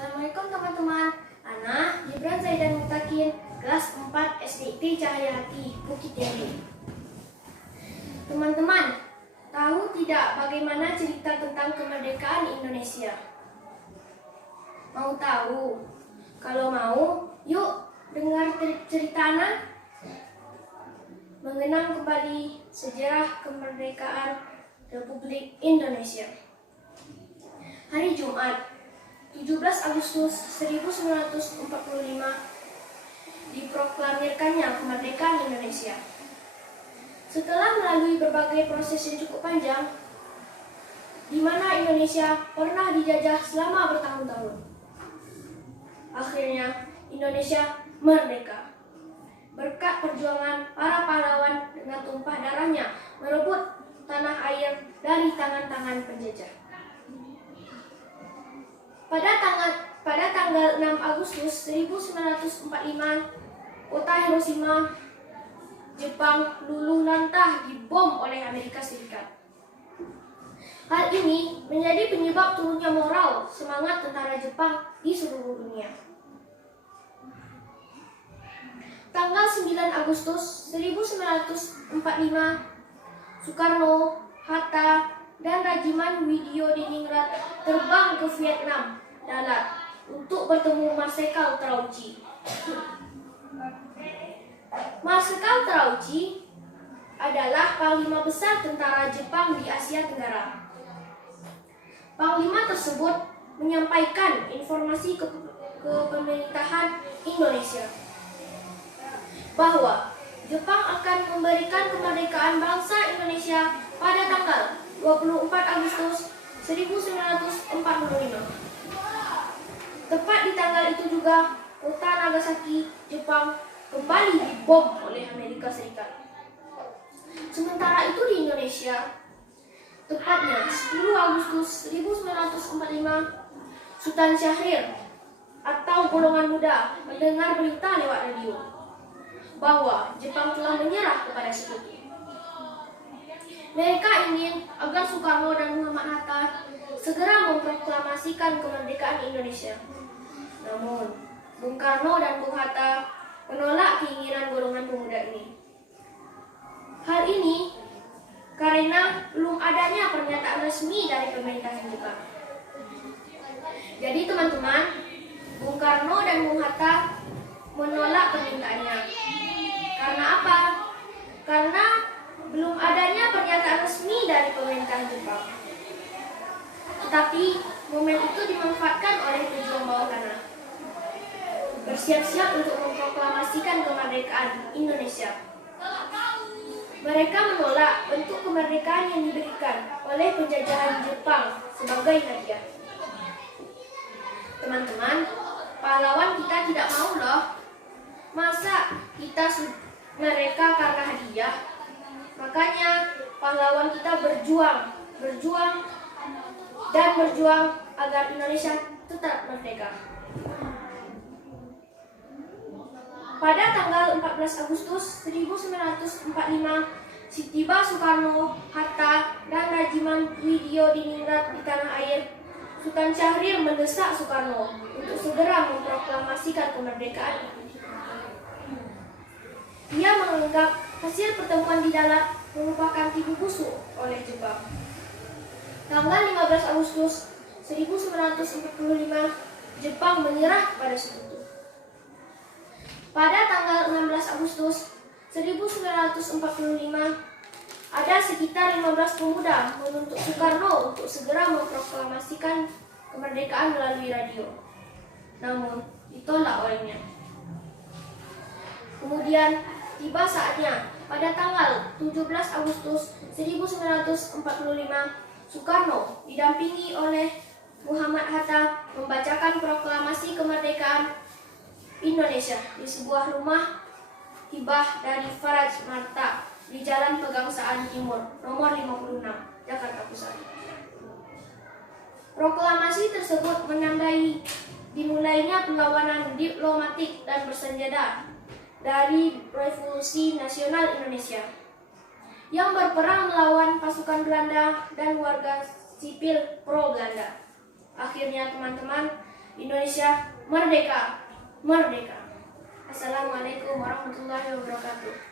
Assalamualaikum teman-teman. Ana Gibran Zaidan Mutakin, kelas 4 SDT Cahayati, Bukit Tinggi. Teman-teman, tahu tidak bagaimana cerita tentang kemerdekaan Indonesia? Mau tahu? Kalau mau, yuk dengar cerita Ana. Mengenang kembali sejarah kemerdekaan Republik Indonesia. Hari Jumat, 17 Agustus 1945, diproklamirkannya kemerdekaan Indonesia. Setelah melalui berbagai proses yang cukup panjang, di mana Indonesia pernah dijajah selama bertahun-tahun, akhirnya Indonesia merdeka. Berkat perjuangan para pahlawan dengan tumpah darahnya merebut tanah air dari tangan-tangan penjajah. Pada tanggal 6 Agustus 1945, kota Hiroshima, Jepang luluh lantah dibom oleh Amerika Serikat. Hal ini menjadi penyebab turunnya moral semangat tentara Jepang di seluruh dunia. Tanggal 9 Agustus 1945, Soekarno, Hatta, dan Rajiman Widyodiningrat terbang ke Vietnam darat untuk bertemu Marsekal Trauci. Marsekal Trauci adalah panglima besar tentara Jepang di Asia Tenggara. Panglima tersebut menyampaikan informasi ke pemerintahan Indonesia bahwa Jepang akan memberikan kemerdekaan bangsa Indonesia pada tanggal 24 Agustus 1945. Tepat di tanggal itu juga, kota Nagasaki, Jepang kembali dibom oleh Amerika Serikat. Sementara itu di Indonesia, tepatnya 10 Agustus 1945, Sultan Syahrir atau golongan muda mendengar berita lewat radio bahwa Jepang telah menyerah kepada Sekutu. Mereka ingin agar Soekarno dan Muhammad Hatta segera memproklamasikan kemerdekaan Indonesia. Namun, Bung Karno dan Bung Hatta menolak keinginan golongan pemuda ini. Hal ini karena belum adanya pernyataan resmi dari pemerintahan Jepang. Jadi teman-teman, Bung Karno dan Bung Hatta menolak permintaannya. Karena apa? Karena belum adanya pernyataan resmi dari pemerintahan Jepang. Tetapi momen itu dimanfaatkan oleh pejuang bawah tanah, bersiap-siap untuk memproklamasikan kemerdekaan Indonesia. Mereka menolak bentuk kemerdekaan yang diberikan oleh penjajahan Jepang sebagai hadiah. Teman-teman, pahlawan kita tidak mau loh. Masa kita mereka karena hadiah? Makanya pahlawan kita berjuang agar Indonesia tetap merdeka. Pada tanggal 14 Agustus 1945, tiba Soekarno, Hatta, dan Rajiman Widyodiningrat di tanah air. Sultan Syahrir mendesak Soekarno untuk segera memproklamasikan kemerdekaan. Dia menganggap hasil pertemuan di darat merupakan tipu busuk oleh Jepang. Tanggal 15 Agustus 1945, Jepang menyerah pada Sekutu. Pada tanggal 16 Agustus 1945, ada sekitar 15 pemuda menuntut Soekarno untuk segera memproklamasikan kemerdekaan melalui radio. Namun, ditolak olehnya. Kemudian, tiba saatnya pada tanggal 17 Agustus 1945, Soekarno didampingi oleh Muhammad Hatta membacakan proklamasi kemerdekaan Indonesia di sebuah rumah hibah dari Faraj Marta di Jalan Pegangsaan Timur, nomor 56, Jakarta Pusat. Proklamasi tersebut menandai dimulainya perlawanan diplomatik dan bersenjata dari Revolusi Nasional Indonesia yang berperang melawan pasukan Belanda dan warga sipil pro-Belanda. Akhirnya teman-teman, Indonesia merdeka, merdeka. Assalamualaikum warahmatullahi wabarakatuh.